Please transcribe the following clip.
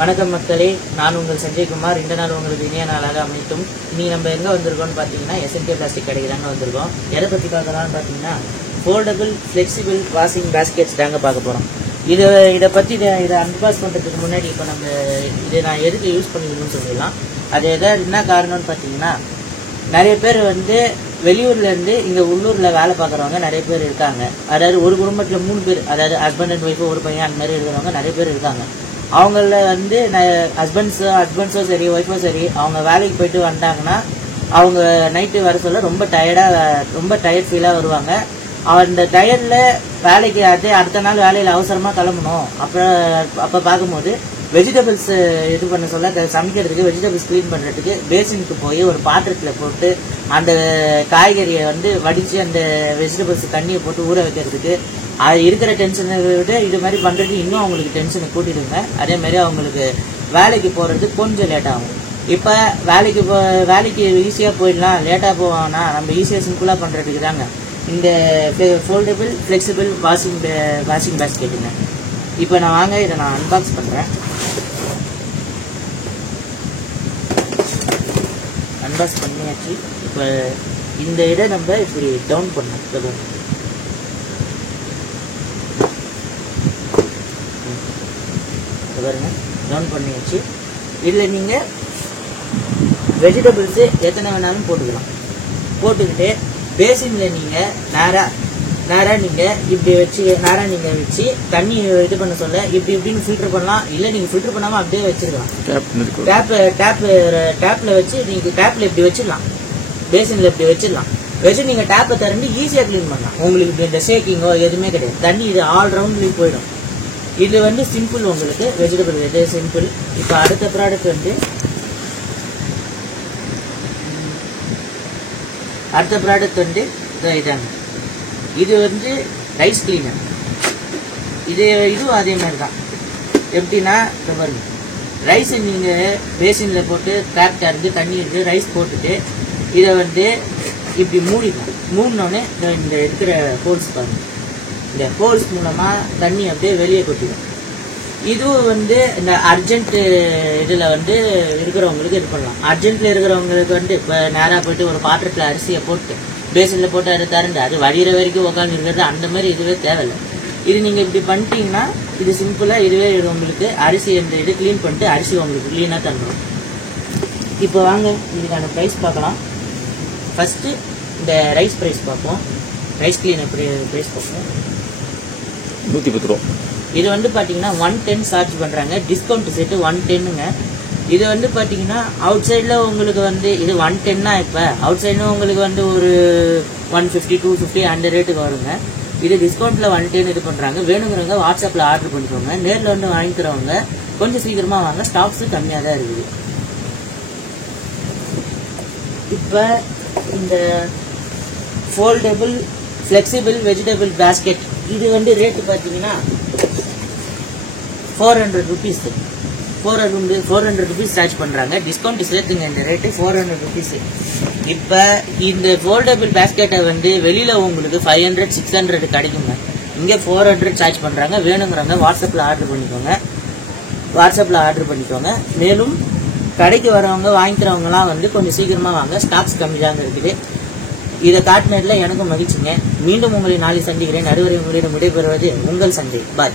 வணக்கம் மக்களே, நான் உங்கள் சஞ்சய்குமார். இந்த நாள் உங்களுக்கு இனிய நாளாக அமைத்தும். இன்னைக்கு நம்ம எங்கே வந்திருக்கோம்னு பார்த்தீங்கன்னா எஸ்என்கே பிளாஸ்டிக் கடைக்கு தாங்க வந்திருக்கோம். எதை பற்றி பார்க்கலாம்னு பார்த்தீங்கன்னா ஃபோல்டபுள் ஃப்ளெக்சிபிள் வாஷிங் பேஸ்கெட்ஸ் தாங்க பார்க்க போகிறோம். இதை பற்றி இதை அன்பாக்ஸ் பண்ணுறதுக்கு முன்னாடி இப்போ நம்ம இதை நான் எதுக்கு யூஸ் பண்ணிக்கணும்னு சொல்லிடலாம். அது எதாவது என்ன காரணம்னு பார்த்தீங்கன்னா, நிறைய பேர் வெளியூர்லேருந்து இங்கே உள்ளூரில் வேலை பார்க்குறவங்க நிறைய பேர் இருக்காங்க. அதாவது ஒரு குடும்பத்தில் 3 பேர், அதாவது ஹஸ்பண்ட் அண்ட் ஒய்ஃபு, ஒரு பையன், அந்த மாதிரி இருக்கிறவங்க நிறைய பேர் இருக்காங்க. அவங்கள ஹஸ்பண்ட்ஸோ சரி, ஒய்ஃபோ சரி, அவங்க வேலைக்கு போயிட்டு வந்தாங்கன்னா அவங்க நைட்டு வர சொல்ல ரொம்ப டயர்ட் ஃபீலாக வருவாங்க. அந்த டயர்டில் வேலைக்கு அடுத்த நாள் வேலையில் அவசரமாக கிளம்பணும். அப்போ பார்க்கும்போது வெஜிடபிள்ஸ் இது பண்ண சொல்ல, சமைக்கிறதுக்கு வெஜிடபிள்ஸ் க்ளீன் பண்ணுறதுக்கு பேசினுக்கு போய் ஒரு பாத்திரத்தில் போட்டு அந்த காய்கறியை வடித்து அந்த வெஜிடபிள்ஸ் தண்ணியை போட்டு ஊற வைக்கிறதுக்கு அது இருக்கிற டென்ஷனை விட இது மாதிரி பண்ணுறது இன்னும் அவங்களுக்கு டென்ஷனை கூட்டிடுங்க. அதே மாதிரி அவங்களுக்கு வேலைக்கு போகிறது கொஞ்சம் லேட் ஆகும். இப்போ வேலைக்கு ஈஸியாக போயிடலாம், லேட்டாக போவாங்கன்னா நம்ம ஈஸியாக சிம்பிளாக பண்ணுறதுக்கு தாங்க இந்த ஃபோல்டபுள் ஃப்ளெக்சிபிள் வாஷிங் பேஸ்கெட்டுங்க. இப்போ நான் இதை நான் அன்பாக்ஸ் பண்ணுறேன். அன்பாக்ஸ் பண்ணியாச்சு. இப்போ இந்த இதை நம்ம இப்படி டவுன் பண்ணோம். பாருங்க, டவுன் பண்ணியாச்சு. இதில் நீங்கள் வெஜிடபிள்ஸு எத்தனை வேணாலும் போட்டுக்கலாம். போட்டுக்கிட்டு பேசினில் நீங்கள் நேராக நீங்கள் இப்படி வச்சு தண்ணி இது பண்ண சொல்ல இப்படின்னு ஃபில்டர் பண்ணலாம். இல்லை நீங்கள் ஃபில்டர் பண்ணாமல் அப்படியே வச்சிருக்கலாம். டேப்பில் வச்சு நீங்கள் டேப்பில் இப்படி வச்சிடலாம், பேசினில் இப்படி வச்சிடலாம். வச்சு நீங்கள் டேப்பை திறந்து ஈஸியாக க்ளீன் பண்ணலாம். உங்களுக்கு இந்த ஷேக்கிங்கோ எதுவுமே கிடையாது. தண்ணி இது ஆல் ரவுண்ட்லேயும் போயிடும். இது சிம்பிள், உங்களுக்கு வெஜிடபிள் இது சிம்பிள். இப்போ அடுத்த ப்ராடக்ட் இதாங்க. இது ரைஸ் கிளீனர். இதுவும் அதே மாதிரி தான். எப்படின்னா இந்த பாருங்க, ரைஸ் நீங்கள் பேசினில் போட்டு டேப் திறந்து தண்ணி எடுத்து ரைஸ் போட்டுட்டு இதை இப்படி மூடிக்கலாம். மூடினோடனே இந்த இருக்கிற ஹோல்ஸ் பாருங்க, இந்த ஹோல்ஸ் மூலமா தண்ணி அப்படியே வெளியே கொட்டிடும். இதுவும் இந்த அர்ஜென்ட் இதில் இருக்கிறவங்களுக்கு இது பண்ணலாம். அர்ஜென்ட்ல இருக்கிறவங்களுக்கு இப்போ நேராக போயிட்டு ஒரு பாத்திரத்தில் அரிசியை போட்டு பேசினில் போட்டு அதை திறந்து அது வடிகிற வரைக்கும் உட்காந்து இருக்கிறது, அந்த மாதிரி இதுவே தேவையில்லை. இது நீங்கள் இப்படி பண்ணிட்டீங்கன்னா இது சிம்பிளாக இதுவே உங்களுக்கு அரிசி இந்த இது க்ளீன் பண்ணிட்டு அரிசி உங்களுக்கு க்ளீனாக தந்துடும். இப்போ வாங்க இதுக்கான ப்ரைஸ் பார்க்கலாம். ஃபஸ்ட்டு இந்த ரைஸ் ப்ரைஸ் பார்ப்போம். ரைஸ் கிளீனர் ப்ரைஸ் பார்ப்போம். 110 ரூபா. இது பார்த்தீங்கன்னா 110 சார்ஜ் பண்ணுறாங்க. டிஸ்கவுண்ட் சேர்த்து 110ங்க. இது பார்த்தீங்கன்னா அவுட் சைடில் உங்களுக்கு இது 110னா இப்போ அவுட் சைடில் உங்களுக்கு ஒரு 150 250 அந்த ரேட்டுக்கு வருங்க. இது டிஸ்கவுண்ட்டில் 110 இது பண்ணுறாங்க. வேணுங்கிறவங்க வாட்ஸ்அப்பில் ஆர்டர் பண்ணிக்கோங்க. நேரில் வாங்கிக்கிறவங்க கொஞ்சம் சீக்கிரமாக வாங்க, ஸ்டாக்ஸு கம்மியாக தான் இருக்குது. இப்போ இந்த ஃபோல்டபுள் ஃப்ளெக்சிபிள் வெஜிடபிள் பேஸ்கெட் இது ரேட்டு பார்த்தீங்கன்னா 400 ருபீஸ். 400 ருபீஸ் சார்ஜ் பண்ணுறாங்க. டிஸ்கவுண்ட் சேர்த்துங்க இந்த ரேட்டு 400 ருபீஸ். இப்போ இந்த ஃபோல்டபுள் பேஸ்கெட்டை வெளியில் உங்களுக்கு 500 600 கிடைக்குங்க. இங்கே 400 சார்ஜ் பண்ணுறாங்க. வேணுங்கிறவங்க வாட்ஸ்அப்பில் ஆர்டர் பண்ணிக்கோங்க. மேலும் கடைக்கு வரவங்க வாங்கிக்கிறவங்கலாம் கொஞ்சம் சீக்கிரமாக வாங்க, ஸ்டாக்ஸ் கம்மி தாங்க இருக்குது. இதை காட்டினதில் எனக்கும் மகிழ்ச்சிங்க. மீண்டும் உங்களை நாளை சந்திக்கிறேன். அதுவரை உங்களிடம் விடைபெறுவது உங்கள் சஞ்சய். பாய்.